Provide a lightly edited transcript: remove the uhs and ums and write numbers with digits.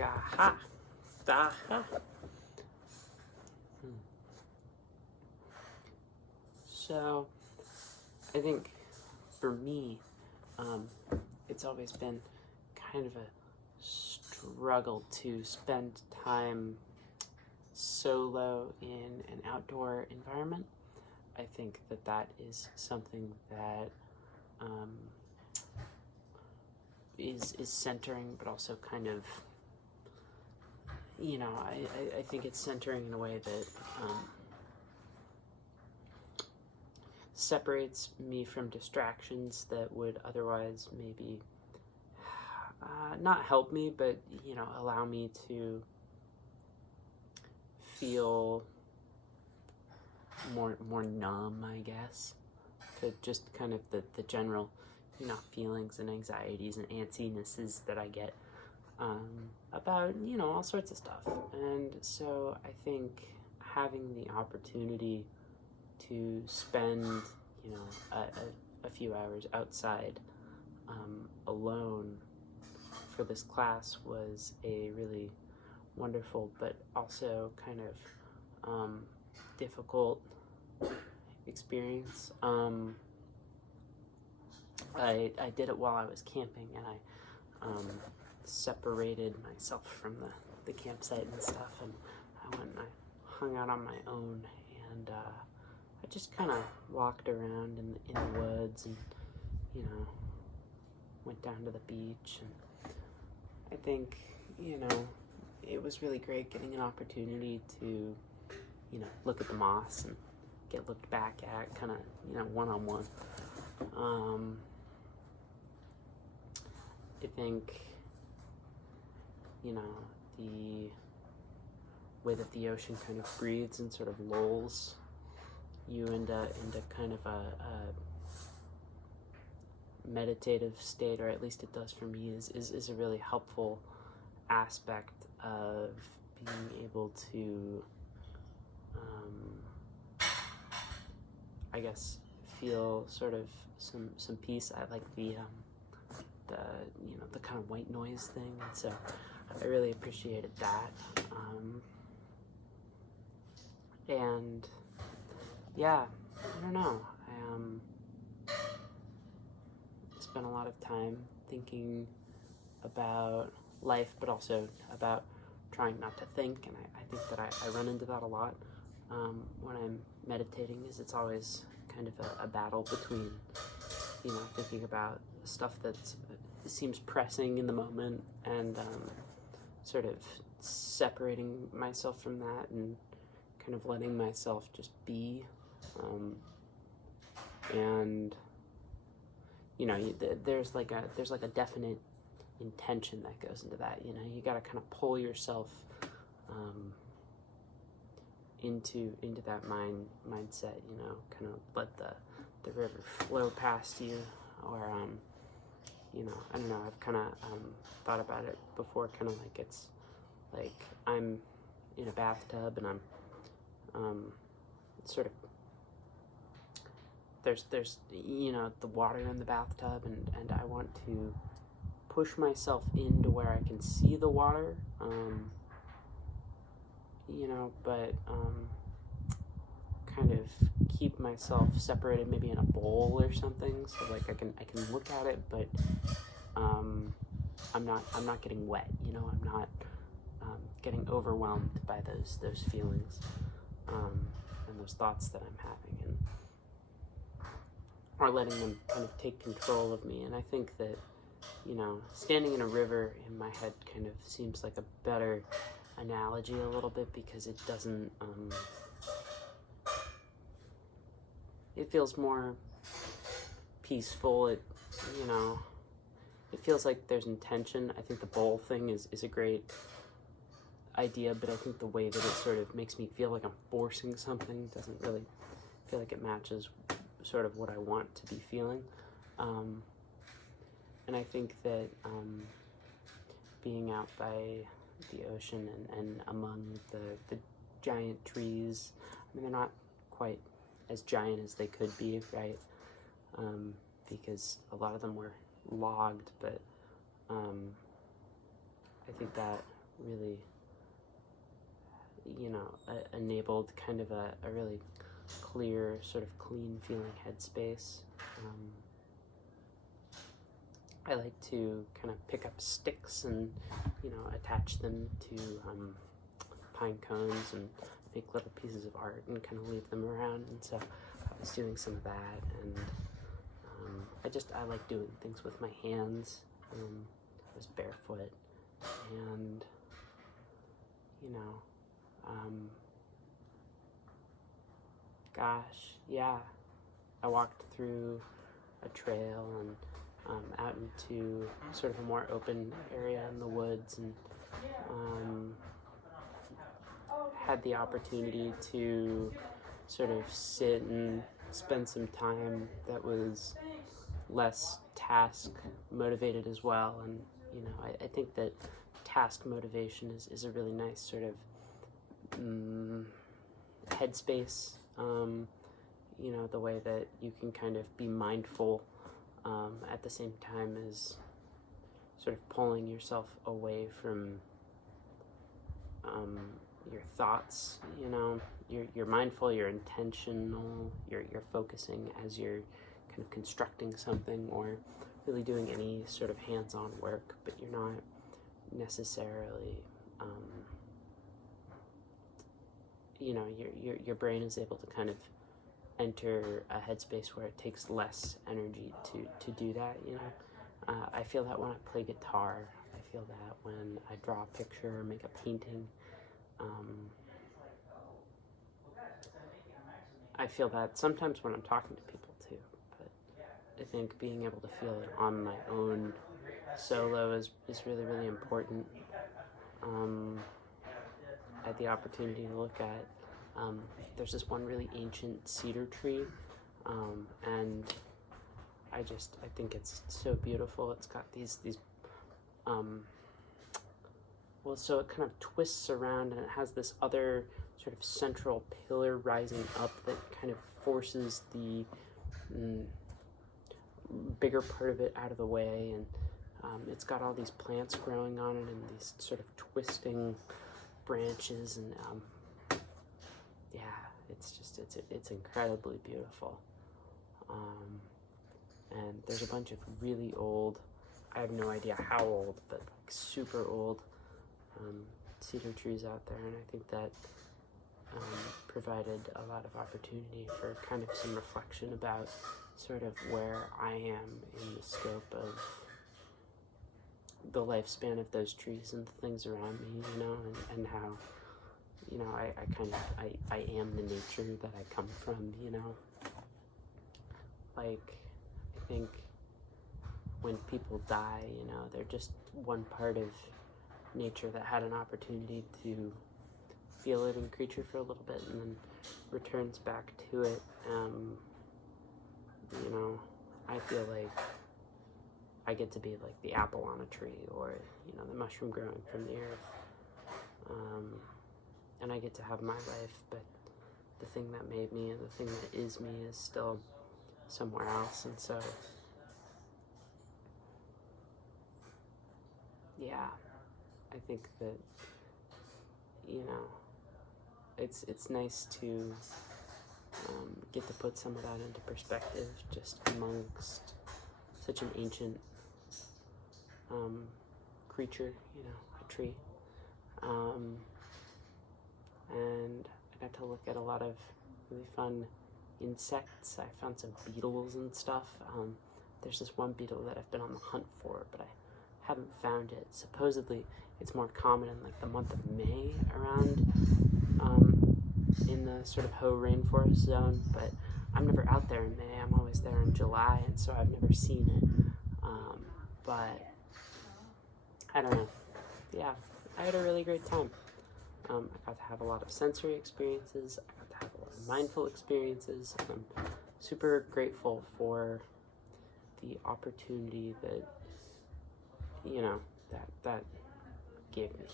Aha. Aha. So, I think for me, it's always been kind of a struggle to spend time solo in an outdoor environment. I think that that is something that is centering, but also kind of, I think it's centering in a way that separates me from distractions that would otherwise maybe not help me, but allow me to feel more numb, I guess, to just kind of the general feelings and anxieties and antsinesses that I get about all sorts of stuff. And so I think having the opportunity to spend a few hours outside alone for this class was a really wonderful but also kind of difficult experience. I did it while I was camping, and I separated myself from the campsite and stuff, and I went and I hung out on my own, and I just kind of walked around in the woods and went down to the beach, and I think it was really great getting an opportunity to look at the moss and get looked back at kind of one-on-one. I think the way that the ocean kind of breathes and sort of lulls you into kind of a meditative state, or at least it does for me, is a really helpful aspect of being able to I guess feel sort of some peace. I like the kind of white noise thing, and so I really appreciated that. And yeah, I don't know. I spent a lot of time thinking about life, but also about trying not to think, and I think that I run into that a lot when I'm meditating. Is it's always kind of a battle between thinking about stuff that seems pressing in the moment and sort of separating myself from that and kind of letting myself just be, and there's like a definite intention that goes into that. You got to kind of pull yourself into that mindset, kind of let the river flow past you, or I don't know, I've kind of thought about it before, kind of like it's like I'm in a bathtub and I'm sort of there's the water in the bathtub, and I want to push myself into where I can see the water, but kind of keep myself separated, maybe in a bowl or something, so like I can look at it, but I'm not getting wet, I'm not getting overwhelmed by those feelings and those thoughts that I'm having, and or letting them kind of take control of me. And I think that standing in a river in my head kind of seems like a better analogy a little bit, because it doesn't it feels more peaceful. It feels like there's intention. I think the bowl thing is a great idea, but I think the way that it sort of makes me feel like I'm forcing something doesn't really feel like it matches sort of what I want to be feeling. And I think that being out by the ocean and among the giant trees, I mean, they're not quite as giant as they could be, right? Because a lot of them were logged, but I think that really, enabled kind of a really clear, sort of clean feeling headspace. I like to kind of pick up sticks and, attach them to pine cones and make little pieces of art and kind of leave them around. And so I was doing some of that, and I like doing things with my hands. I was barefoot, and gosh, yeah, I walked through a trail and out into sort of a more open area in the woods, and had the opportunity to sort of sit and spend some time that was less task motivated as well. And I think that task motivation is a really nice sort of headspace, the way that you can kind of be mindful at the same time as sort of pulling yourself away from your thoughts. You're mindful, you're intentional, you're focusing as you're kind of constructing something or really doing any sort of hands-on work, but you're not necessarily your brain is able to kind of enter a headspace where it takes less energy to do that. I feel that when I play guitar. I feel that when I draw a picture or make a painting. I feel that sometimes when I'm talking to people too, but I think being able to feel it on my own solo is really, really important. I had the opportunity to look at, there's this one really ancient cedar tree, and I think it's so beautiful. It's got these so it kind of twists around, and it has this other sort of central pillar rising up that kind of forces the bigger part of it out of the way, and it's got all these plants growing on it and these sort of twisting branches, and it's incredibly beautiful. And there's a bunch of really old, I have no idea how old, but like super old cedar trees out there, and I think that provided a lot of opportunity for kind of some reflection about sort of where I am in the scope of the lifespan of those trees and the things around me, and how, I am the nature that I come from, Like, I think when people die, they're just one part of nature that had an opportunity to feel a living creature for a little bit and then returns back to it. I feel like I get to be like the apple on a tree, or the mushroom growing from the earth, and I get to have my life, but the thing that made me and the thing that is me is still somewhere else. And so yeah, I think that it's nice to get to put some of that into perspective just amongst such an ancient creature, a tree. And I got to look at a lot of really fun insects. I found some beetles and stuff. There's this one beetle that I've been on the hunt for, but I haven't found it. Supposedly it's more common in like the month of May around in the sort of Hoh rainforest zone, but I'm never out there in May. I'm always there in July, and so I've never seen it. But I don't know. Yeah, I had a really great time. I got to have a lot of sensory experiences. I got to have a lot of mindful experiences. And I'm super grateful for the opportunity that that gave me.